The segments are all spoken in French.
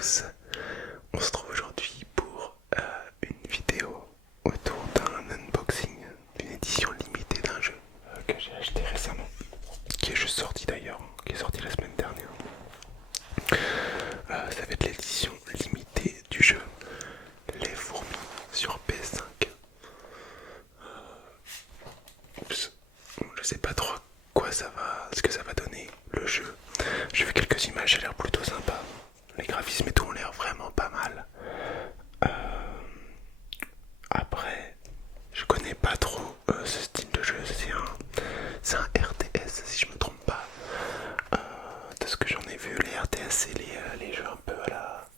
tous, on se trouve aujourd'hui pour une vidéo autour d'un unboxing d'une édition limitée d'un jeu que j'ai acheté récemment, qui est juste sorti d'ailleurs, qui est sorti la semaine dernière. Ça va être l'édition limitée du jeu Les Fourmis sur PS5. Oups. Je sais pas trop ce que ça va donner le jeu. J'ai vu quelques images, ça a l'air plutôt sympa. Les graphismes et tout ont l'air vraiment pas mal. Après, je connais pas trop ce style de jeu. C'est un RTS si je me trompe pas. De ce que j'en ai vu, les RTS c'est les jeux un peu à la...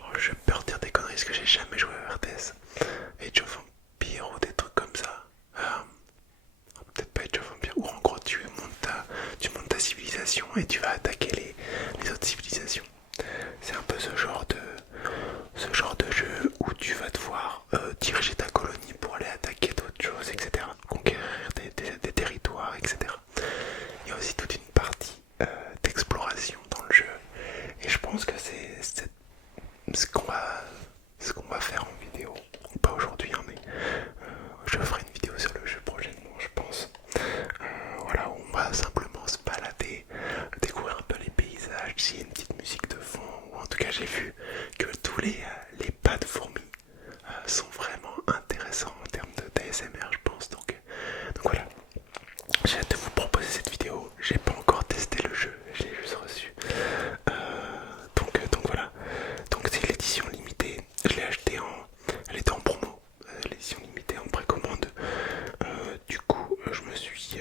Oh, je vais peur de dire des conneries parce que j'ai jamais joué à RTS. Age of Empires ou des trucs comme ça. Peut-être pas Age of Empires, où en gros tu montes ta civilisation et tu vas attaquer les autres civilisations. C'est un peu ce genre de jeu où tu vas devoir diriger ta colonie pour aller attaquer d'autres choses, etc. Conquérir des territoires, etc. Il y a aussi toute une partie d'exploration dans le jeu. Et je pense que c'est ce qu'on va faire en vidéo. Pas aujourd'hui, hein, mais je ferai une vidéo sur le jeu prochainement, je pense. Voilà, on va simplement se balader, découvrir un peu les paysages, s'il y a une petite musique de fond, ou en tout cas j'ai vu que tous les pas de fourmis sont vraiment intéressants en termes d'ASMR, je pense. Donc voilà, j'ai hâte de vous proposer cette vidéo. J'ai pas encore testé le jeu, j'ai juste reçu. Donc voilà, donc c'est l'édition limitée. Je l'ai acheté elle était en promo, l'édition limitée en précommande. Du coup, je me suis dit,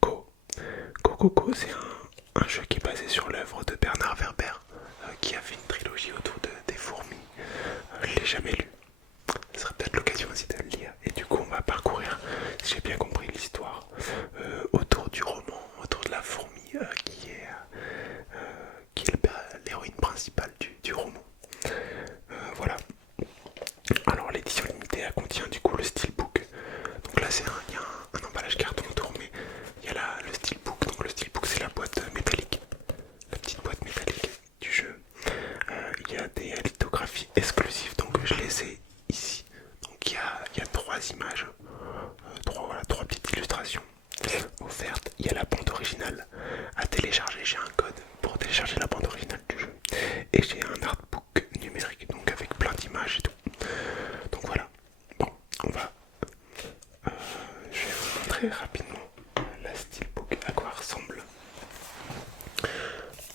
Go, c'est un jeu qui est basé sur l'œuvre de Bernard Werber, qui a fait une trilogie autour des fourmis. Je l'ai jamais lu. Ce serait peut-être l'occasion aussi de le lire. Et du coup, on va parcourir, si j'ai bien compris l'histoire, autour du roman, autour de la fourmi qui est l'héroïne principale du roman. Voilà. Alors l'édition limitée elle contient du coup le steelbook. Donc là il y a un emballage carton autour, mais il y a le steelbook. Donc le steelbook c'est la boîte métallique, la petite boîte métallique du jeu. Il y a des lithographies exclusives, donc je les ai ici. Donc il y a trois images, trois petites illustrations offertes. Il y a la bande originale à télécharger. J'ai un code pour télécharger la bande originale du jeu. Et j'ai un artbook numérique, donc avec plein d'images et tout. Donc voilà. Bon, je vais vous montrer rapidement la steelbook, à quoi elle ressemble.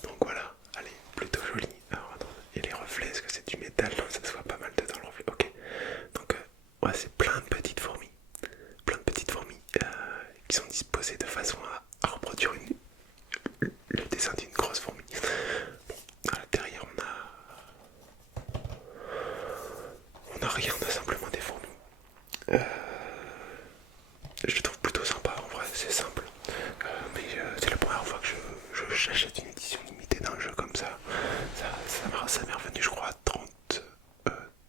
Donc voilà, elle est plutôt jolie. Alors attends, et les reflets, est-ce que c'est du métal? Non, ça se voit pas mal dedans le reflet. Ok. Donc ouais, c'est plein de petites fourmis. Plein de petites fourmis qui sont disposées de façon à reproduire le dessin d'une grosse fourmi. Bon, à l'intérieur on a rien, on a simplement des fourmis. Je le trouve plutôt sympa, en vrai, c'est simple. Mais c'est la première fois que j'achète une édition limitée d'un jeu comme ça. Ça m'est revenu, je crois, à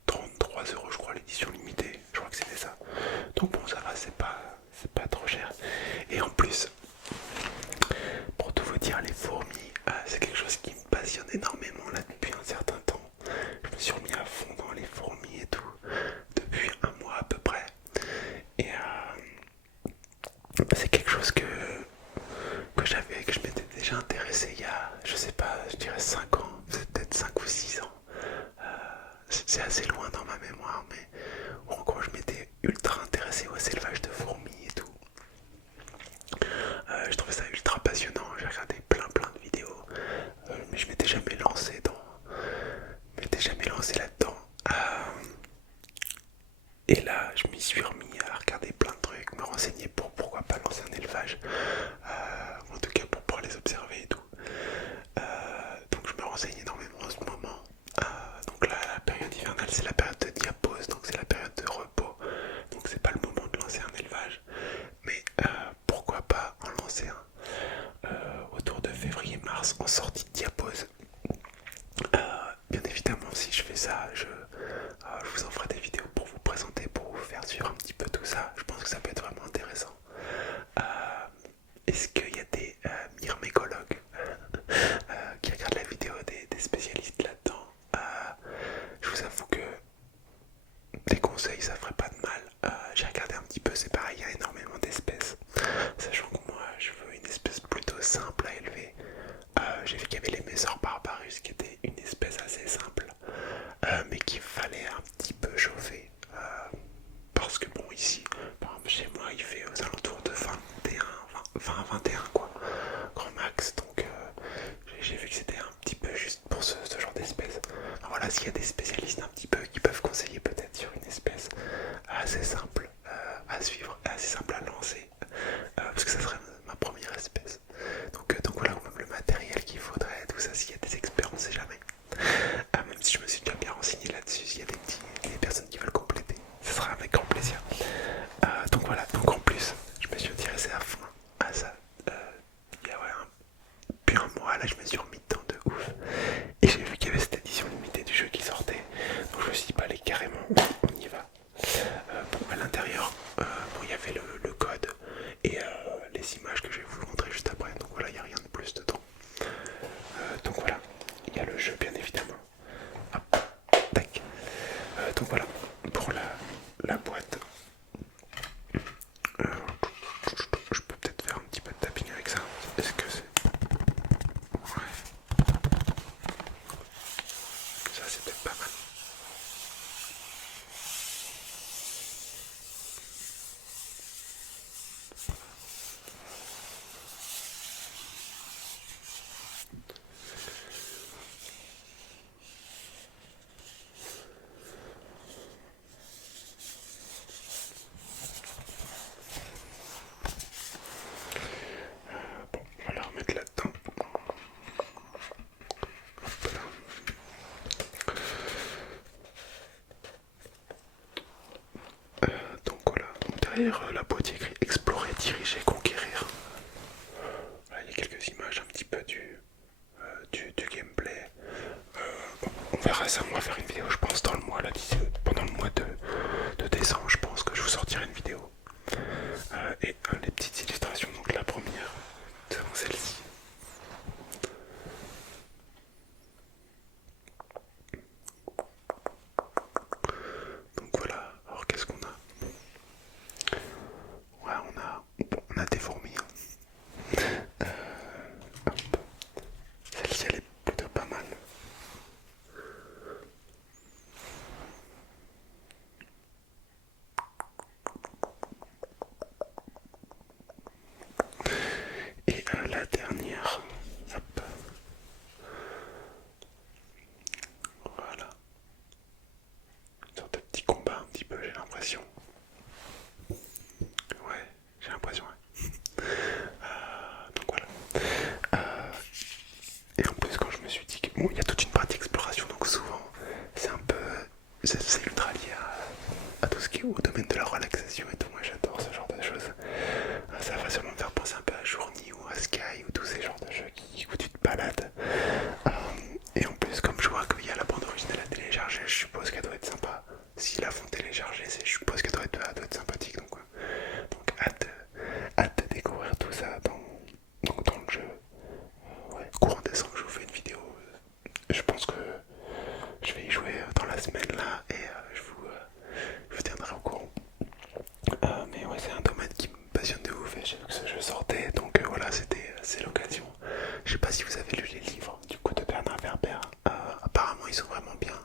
33 euros, je crois, l'édition limitée. Je crois que c'était ça. Donc bon, ça va, c'est pas trop cher. Et en plus, pour tout vous dire, les fourmis, c'est quelque chose qui me passionne énormément là depuis un certain temps. Je me suis remis à fond dans les fourmis et tout, depuis un mois à peu près. Et c'est quelque chose que je m'étais déjà intéressé il y a, je sais pas, je dirais 5 ans, peut-être 5 ou 6 ans. C'est assez loin dans ma mémoire, mais en gros je m'étais ultra intéressé au élevage de fourmis et tout. Je trouvais ça ultra passionnant, j'ai regardé plein de vidéos, mais je m'étais jamais lancé là-dedans. Et là, je m'y suis remis à regarder plein de trucs, me renseigner pour pourquoi pas lancer un élevage, en tout cas pour pouvoir les observer et tout. Donc je me renseigne énormément en ce moment. Donc là, la période hivernale, c'est la période de diapause, donc c'est la période de repos. Donc c'est pas le moment de lancer un élevage, mais pourquoi pas en lancer un autour de février-mars en sortie de diapause. Bien évidemment, si je fais ça, je vous en ferai des vidéos pour vous présenter, pour vous faire suivre un petit peu tout ça. Je pense que ça peut être vraiment intéressant. Est-ce qu'il y a des myrmécologues qui regardent la vidéo, j'ai vu qu'il y avait les Messors Barbarus qui était une espèce assez simple, mais qu'il fallait un petit peu chauffer. Parce que bon, ici, par exemple, chez moi, il fait aux alentours de 21, 20, 21 quoi, grand max. Donc j'ai vu que c'était un petit peu juste pour ce genre d'espèce. Voilà, s'il y a des spécialistes un petit peu qui peuvent conseiller peut-être sur une espèce assez simple à suivre, assez simple à lancer, parce que ça serait ma première espèce. Donc voilà, même le matériel qu'il faudrait, tout ça, s'il y a des experts, on sait jamais. Même si je me suis déjà bien renseigné là-dessus, s'il y a des personnes qui veulent compléter, ce sera avec grand plaisir. Donc voilà, donc en plus, je me suis intéressé à fond à ça. Il y a depuis un mois, là, je me suis remis dedans de ouf. Et j'ai vu qu'il y avait cette édition limitée du jeu qui sortait. Donc je me suis dit, bah allez, carrément, on y va. Bon, à l'intérieur, bon, il y avait le code et les images que je vais vous montrer juste après. Donc voilà, il n'y a rien de plus dedans. Donc voilà, il y a le jeu bien évidemment. Hop, tac. Donc voilà, pour la boîte. Je peux peut-être faire un petit peu de tapping avec ça. Est-ce que c'est... Ouais. Ça c'est peut-être pas mal. Bon, on va la remettre là-dedans. Hop là. Donc voilà, donc derrière la boîte il y a écrit explorer, diriger, conquérir. Voilà, il y a quelques images un petit peu du gameplay. Bon, on verra ça, on va faire une vidéo je pense dans le mois là, pendant le mois de décembre je pense que je vous sortirai une vidéo. Et les petites illustrations, donc la première, c'est celle-ci. Donc voilà, alors qu'est-ce qu'on a? Ouais, on a des fourmis. Hop. Celle-ci elle est plutôt pas mal. Et la dernière, hop. Voilà. Une sorte de petit combat un petit peu, j'ai l'impression. Ouais, j'ai l'impression, ouais. Donc voilà. Et en plus, quand je me suis dit que bon, il y a toute une partie exploration, donc souvent c'est un peu, c'est ultra lié à tout ce qui est au domaine de la relaxation et tout. Moi, j'adore ce genre de choses. Ça va sûrement me faire penser un peu à Journey ou à Sky ou tous ces genres de jeux où tu te balades. Et en plus, comme je vois qu'il y a la bande originale à télécharger, je suppose qu'elle doit être sympa. S'ils la font télécharger, je suppose qu'elle doit être sympathique. Donc hâte de découvrir tout ça dans le jeu. Ouais, courant décembre, je vous fais une vidéo. Je pense que je vais y jouer dans la semaine là et je vous tiendrai au courant. Mais ouais, c'est un domaine qui me passionne de ouf et j'ai vu que ce jeu sortait, donc voilà, c'est l'occasion. Je sais pas si vous avez lu les livres du coup de Bernard Werber. Apparemment, ils sont vraiment bien.